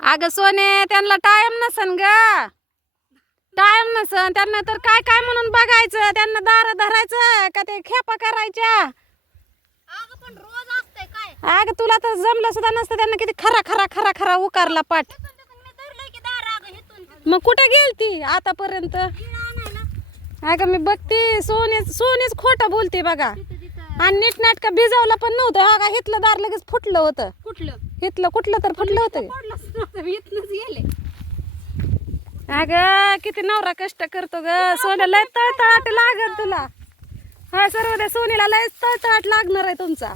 अगं सोने त्यांना टाइम नसन ग, टाइम नसन त्यांना तर काय काय म्हणून बघायचं, त्यांना दार धरायचं का ते खेपा करायच्या. पण रोज असतंय काय. अगं तुला तर जमलं सुद्धा नसतं, त्यांना किती खरा खरा खरा खरा उकारला पाठ. मी धरलंय की दार हिथून मग कुठे गेलती आतापर्यंत. अगं मी बघते सोनीच खोटं बोलते बघा. आणि नीटनाटकं भिजवलं पण नव्हतं. हा का हिथलं दार लगेच फुटलं होतं. हिथलं कुठलं तर फुटलं होतं. गेले. अगं किती नवरा कष्ट करतो ग. सोन्या लय तळतळाट लागत तुला. हा सर्व त्या सोनीला लय तळतळाट लागणार आहे तुमचा.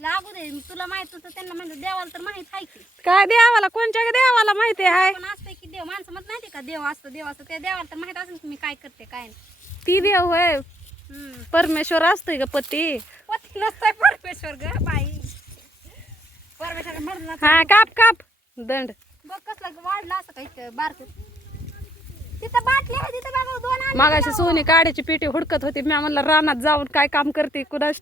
लागू दे, तुला माहित होतं त्यांना म्हणजे देवाला तर माहित आहे की. काय देवाला, कोणच्या देवाला माहिती आहे. पण असतंय की देव, माणसं म्हणत नाही का देव असतं त्या देवाला तर माहित असेल की मी काय करते काय नाही. ती देव होय. परमेश्वर असतोय ग पती. पती नसतंय परमेश्वर ग बाई. परमेश्वर म्हणून हा काप काप दंड. बघ कसलं वाढलं असं काही बारक. तिथं बाटली आहे तिथं बघा दोन आणले मागाशी सोनी काड्याची पेटी हुडकत होती. मी म्हणलं रानात जाऊन काय काम करते कुणास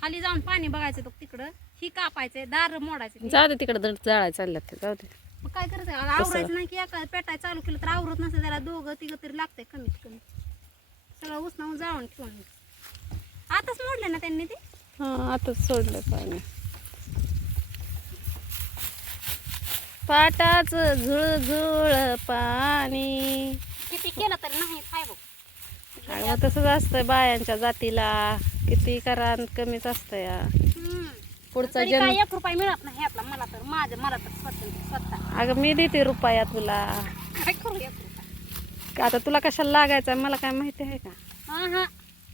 खाली जाऊन पाणी बघायचं तिकडं. ही कापायचंय दार मोडायचे. जाऊ दे तिकडे दंड जाळाय चालल्यात ते, जाऊ दे. मग काय करायचं, आवरायचं नाही की एका पेटाय चालू केलं तर आवरत नसतं. त्याला दोघं तिघं तरी लागतंय कमीत कमी. सगळं उचनावून जाळून ठेवून आताच मोडले ना त्यांनी ते. हा आताच सोडलं पाणी. पाटाच झुळझुळ पाणी. किती केलं तरी नाही खाय बघ. काय मग तसंच असतंय बायांच्या जातीला. किती करा कमीच असतंय या. पुढचा तरी जन्म. काय 1 रुपया मिळत नाही आपला. मला तर स्वतः अगं मी देते रुपया तुला. काय करू 1 रुपया. आता तुला कशाला लागायचं मला काय माहिती आहे का. हा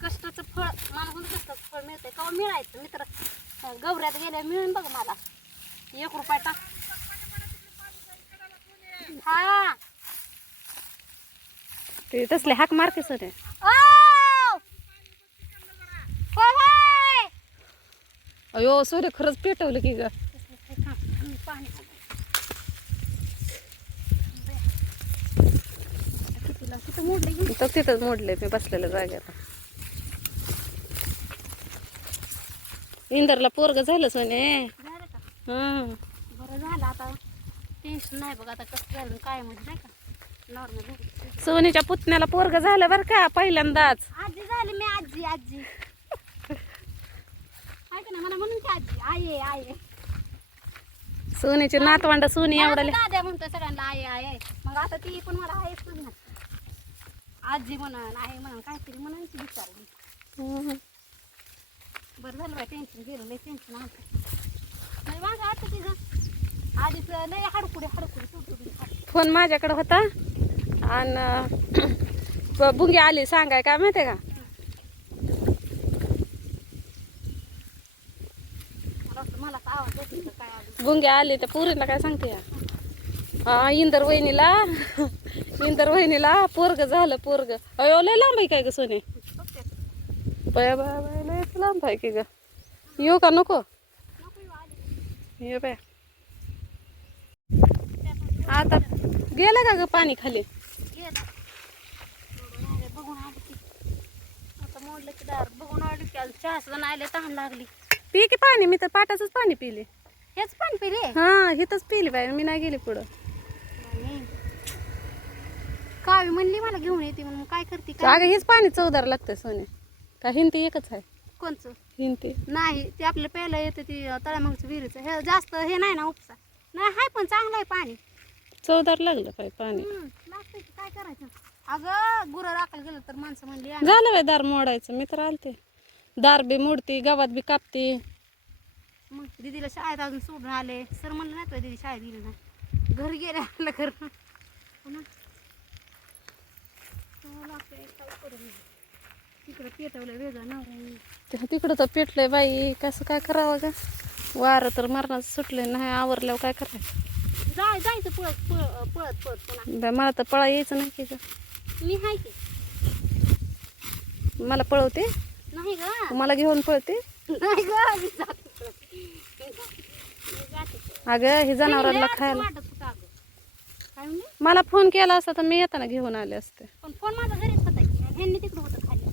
कष्टाचं फळ मला म्हणून कष्टाचं फळ मिळतंय केव्हा मिळायचं. मी तर गवऱ्यात गेल्या मिळून बघ मला 1 रुपया टाक. हा ते तसले हाक मारते सर. अयो सोरे खरंच पेटवलं की ग. तिथंच मोडले मी बसलेल्या जागेत. इंदरला पोरग झालं सोने. झालं का? हम्म बरं झालं आता. टेन्शन नाही बघ आता कसं झालं काय म्हणजे नाही का नॉर्मल. सोनीच्या पुतण्याला पोरग झालं बरं का पहिल्यांदाच. आजी झाली मी आजी. काय का ना मला म्हणून की आजी आहे. सोनीची नातवंड सोनी एवढाले. दाद्या म्हणतोय सगळ्यांना आहे. मग आता ती पण मला आहेच म्हणणार. आजी म्हणून आहे म्हणून काहीतरी म्हणून ती विचारली. बरं झालं बाय टेन्शन गेलं. लय टेन्शन आलं माझं आता तिचं आधीच लय हाडकुडे तुडतुडी. फोन माझ्याकडे होता आणि बुंगी आली सांगाय काय माहितीये का. मला आवाज येतो काय आवाज. बुंगी आली त्या पुरीला काय सांगते या. हा इंदर वहिनीला पोरग झालं पोरग. अयो लय लांब आहे काय ग सोने. बाय बाय बाय लय लांब आहे की ग. येऊ का नको ये बाय. आता गेलं का ग पाणी खाली. बघून आली की आता मोडलं की दार बघून आली की चहा सुद्धा नाही तहान लागली. पी की पाणी. मी तर पाटाचंच पाणी पिले. हेच पाणी पिले. हा हिथंच पिली बाई मी नाही गेली पुढं. कावी म्हणली मला घेऊन येते म्हणून काय करते अगं हेच पाणी चवदार लागतंय सोने. का हिंती एकच आहे. कोणचं हिंती नाही ते आपलं प्यायला येतं ती तळ्यामागचं विहिरीचं. हे जास्त हे नाही ना उपसा नाही हाय पण चांगलं आहे पाणी. चवदार लागलं पाहिजे पाणी. लागतं की काय करायचं. अगं गुरं राखायला गेलं तर माणसं म्हणली झालं बाई दार मोडायचं. मी तर आलते. दार बी मोडती गावात बी कापते. मग दीदीला शाळेत अजून सोडून आले. सर म्हणलं नाही तुला दीदी शाळेत गेली नाही. घरी गेले आपलं घर तिकडं पेटवलं वेगळं नवरा. तिकडं तर पेटलंय बाई. कसं काय करावं का. वारं तर मरणाचं सुटलं नाही. आवरल्यावर काय करायचं. जायचं पळत पुन्हा. बाई मला तर पळा यायचं नाही की ग. मी हाय की मला पळवते. नाही ग मला घेऊन पळते. नाही ग मी जाते. अगं हे जनावरांना खायला. काय म्हणले मला फोन केला असता तर मी येताना घेऊन आले असते. पण फोन माझा घरीच होता की ह्यांनी तिकडं होतं खाली.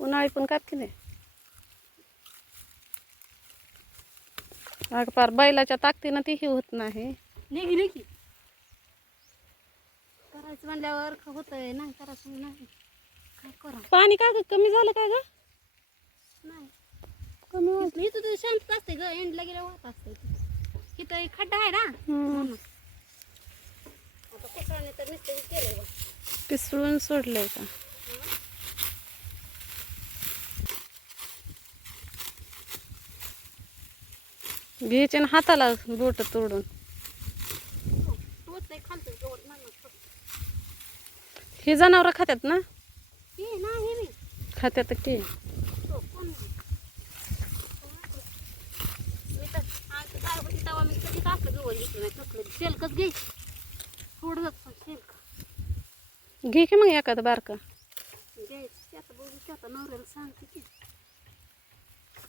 उन्हाळी पण काप की नाही अगं पार बैलाच्या ताकदीनं तीही होत नाही. निघली की करायचं म्हणल्यावर होतंय, नाही करायचं नाही काय करा. पाणी का ग कमी झालं काय ग? नाही कमी वाट- इथं तर शांत असते ग, एंडला गेल्या वाहत असते. इथं एक खड्डा आहे ना म्हणून. आता कुठं तर नुसतं केलंय बघ. पिसळून सोडलंय का? घ्यायचे ना हाताला बोट तोडून. तोच नाही खालचं गवत म्हणून हे जनावर खात्यात ना? हे नाही मी खात्यात की तो कोण नाही. मी तर आज गाय होती तेव्हा मी कधी टाकलं गवत घेतलं नाही, टाकलं शेलकच घ्यायची थोडं पण शेलक घे की मग एखादं बारका. घ्यायचं. त्याचं बघू त्याचा नवऱ्याला सांगते की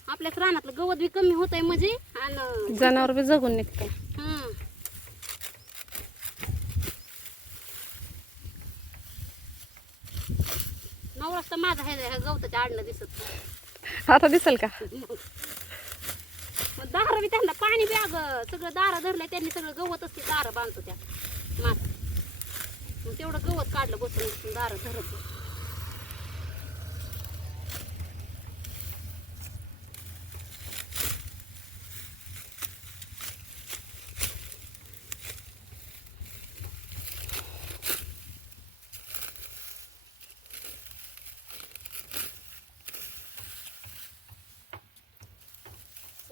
आपल्याच रानातलं गवत बी कमी होत आहे म्हणजे आणि जनावर बी जगून निघतं. हं. नवराच तर माझा आहे ह्या गवताच्या आडनं दिसत नाही. आता दिसेल का? मग दार बी त्यांना पाणी बी अगं सगळं दारा धरलंय त्यांनी, सगळं गवत असते दार बांधतो त्या मात. मग तेवढं गवत काढलं बसून दार धरत.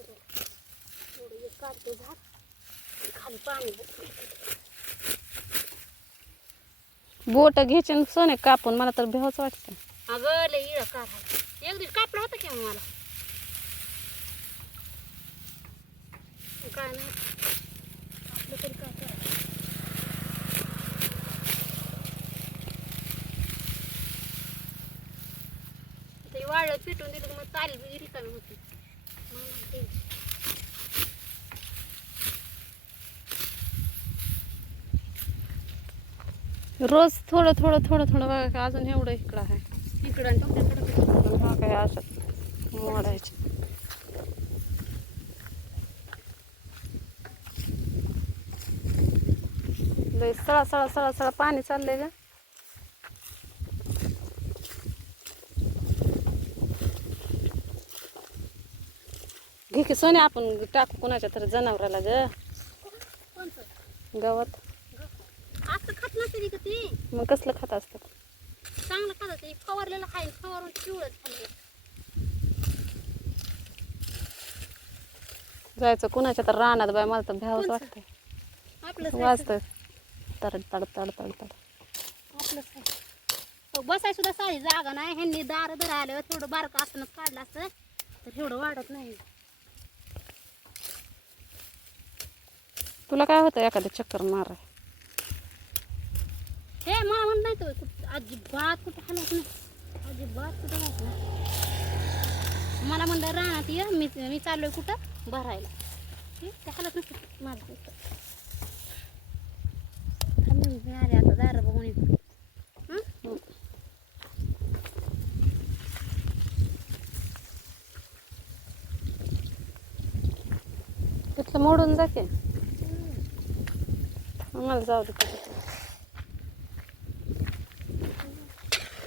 थोडं एक काढते झाड खाली पाणी बोट घ्यायचे आणि सोने कापून मला तर भेवच वाटतं. अगं लय इळं काढा. एक दिवस कापला होता की मग मला काय नाही आपलं तरी काय करायचं. ते वाळलं पिटून दिलं की मग ताली बी रिकामी होती. मग नाही ते. रोज थोडं थोडं थोडं थोडं बघा का अजून एवढं इकडं आहे. इकडं आणि टोकड्याकडं हा काय असं मोडायचे. लय सळा सळा सळा सळा पाणी चाललंय का? घे की सोने आपण टाकू कुणाच्या तरी जनावराला ग कोणतं गावात. असं खात नसते का ती मग कसलं खात असतं? चांगलं खात ते फवारलेलं खाईल फवारून पिवळच खाल्लं. जायचं कुणाच्या तर रानात बाय मला तर भ्यावंच कोणचं? वाटतंय. आपलंच वाजतंय तड तड तड तड तड. आपलंच आहे. बसाय सुद्धा साडी जागा नाही. ह्यांनी दार धरायला थोडं बारकं असताना काढलं असतं तर एवढं वाढत नाही. तुला काय होतं एखादं चक्कर माराय? हे मला म्हणत नाही तो अजिबात कुठं हलत नाही. अजिबात कुठं हलत नाही. मला म्हणलं रानात ये मी चाललोय कुठं भरायला. ते हलत नसतं माझं कुठं. मी आले आता दार बघून येतो. हं? तिथलं मोडून जाते मला जाऊ दे तिथं.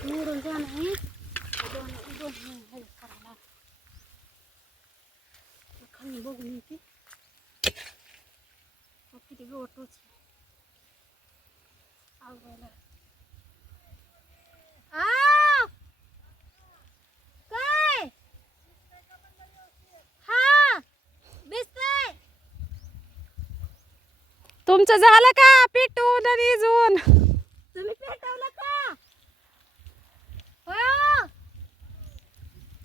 मोडून जाणं आहे. दोन हे करायला खाली बघून येते. किती गवत टोचलं. आवडलं. काय हा दिसतंय. तुमचं झालं का पिटून आणि इजून? तुम्ही पेटवलं का? हो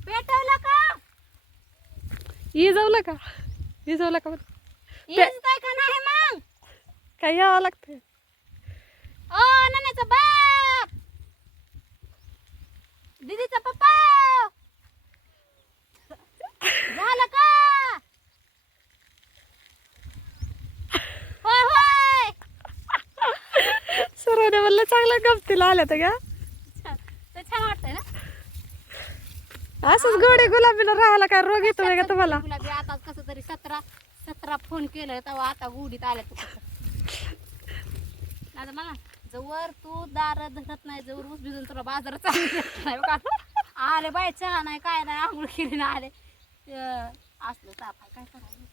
पेटवलं का? इजवलं का? इजवलं का? येतंय का नाही मग? काय यावं लागतं? ओ नन्याचा बाप दीदीचा पप्पा झालं का? होय होय. सर्वांनी म्हणलं चांगलं गमतीला आल्या तर का? छान ते छान वाटतंय ना. असंच गोडे गुलाबीला राहायला काय रोग येतो का तुम्हाला? गुलाबी आता कसं तरी 17 फोन केलं तेव्हा आता गुडीत आल्या तू आता मला जवळ तू दार धरत नाही जवळ ऊस भिजून तुला बाजारात नाही का आले बाय चहा नाही काय नाही आंघोळ केली नाही आले असलं ताप आहे काय करायचं